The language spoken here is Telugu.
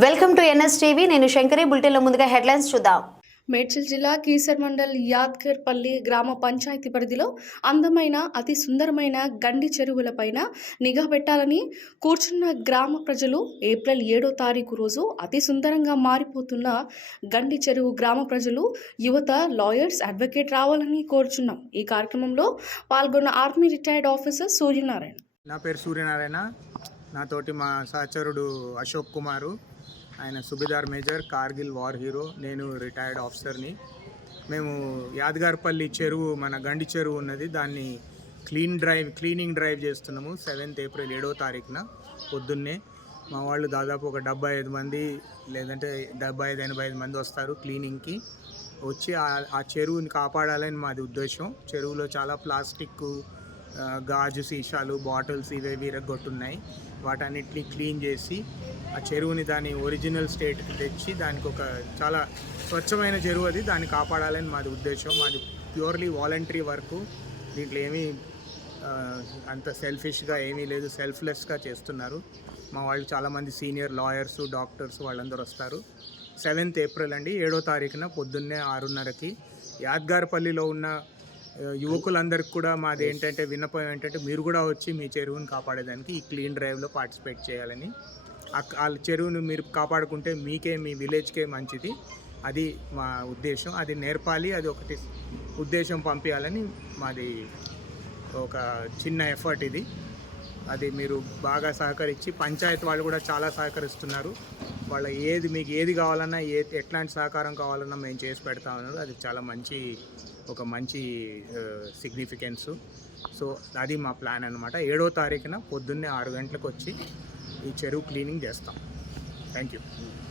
Welcome to NS TV. నేను శంకరి. బులెటిన్లో ముందుగా హెడ్లైన్స్ చూద్దాం. మేడ్చల్ జిల్లా కీసర్ మండల్ యాద్గర్పల్లి గ్రామ పంచాయతీ పరిధిలో అందమైన అతి సుందరమైన గండి చెరువులపైన నిఘా పెట్టాలని కూర్చున్న గ్రామ ప్రజలు ఏప్రిల్ ఏడో తారీఖు రోజు అతి సుందరంగా మారిపోతున్న గండి చెరువు గ్రామ ప్రజలు యువత లాయర్స్ అడ్వకేట్ రావాలని కోరుచున్నాం. ఈ కార్యక్రమంలో పాల్గొన్న ఆర్మీ రిటైర్డ్ ఆఫీసర్ సూర్యనారాయణ. నా పేరు సూర్యనారాయణ. నాతోటి మా సహచరుడు అశోక్ కుమారు ఆయన సుబేదార్ మేజర్ కార్గిల్ వార్ హీరో నేను రిటైర్డ్ ఆఫీసర్ని. మేము యాదగార్పల్లి చెరువు మన గండి చెరువు ఉన్నది. దాన్ని క్లీన్ డ్రైవ్ క్లీనింగ్ డ్రైవ్ చేస్తున్నాము సెవెంత్ ఏప్రిల్ ఏడో తారీఖున పొద్దున్నే. మా వాళ్ళు దాదాపు ఒక డెబ్బై ఐదు మంది లేదంటే డెబ్బై ఐదు ఎనభై ఐదు మంది వస్తారు క్లీనింగ్కి. వచ్చి ఆ- చెరువుని కాపాడాలని మాది ఉద్దేశం. చెరువులో చాలా ప్లాస్టిక్ గాజు సీసాలు బాటిల్స్ ఇవేవి విరగొట్టున్నాయి వాటన్నిటిని క్లీన్ చేసి ఆ చెరువుని దాని ఒరిజినల్ స్టేట్కి తెచ్చి దానికి ఒక చాలా స్వచ్ఛమైన చెరువు అది. దాన్ని కాపాడాలని మాది ఉద్దేశం. మాది ప్యూర్లీ వాలంటరీ వర్క్. దీంట్లో ఏమీ అంత సెల్ఫిష్గా ఏమీ లేదు. సెల్ఫ్లెస్గా చేస్తున్నారు. మా వాళ్ళు చాలామంది సీనియర్ లాయర్స్ డాక్టర్స్ వాళ్ళందరూ వస్తారు. సెవెంత్ ఏప్రిల్ అండి. ఏడో తారీఖున పొద్దున్నే ఆరున్నరకి యాద్గార్పల్లిలో ఉన్న యువకులందరికీ కూడా మాది ఏంటంటే విన్నపం ఏంటంటే మీరు కూడా వచ్చి మీ చెరువుని కాపాడేదానికి ఈ క్లీన్ డ్రైవ్లో పార్టిసిపేట్ చేయాలని. ఆ- ఆ చెరువును మీరు కాపాడుకుంటే మీకే మీ విలేజ్కే మంచిది. అది మా ఉద్దేశం. అది నేర్పాలి అది ఒకటి ఉద్దేశం పంపించాలని మాది ఒక చిన్న ఎఫర్ట్ ఇది. అది మీరు బాగా సహకరించి పంచాయతీ వాళ్ళు కూడా చాలా సహకరిస్తున్నారు. వాళ్ళ ఏది మీకు ఏది కావాలన్నా ఏ ఎట్లాంటి సహకారం కావాలన్నా మేము చేసి పెడతా ఉన్నారు. అది చాలా మంచి ఒక మంచి సిగ్నిఫికెన్స్ సో అది మా ప్లాన్ అనమాట ఏడో తారీఖున పొద్దున్నే ఆరు గంటలకు వచ్చి ఈ చెరువు క్లీనింగ్ చేస్తాం. Thank you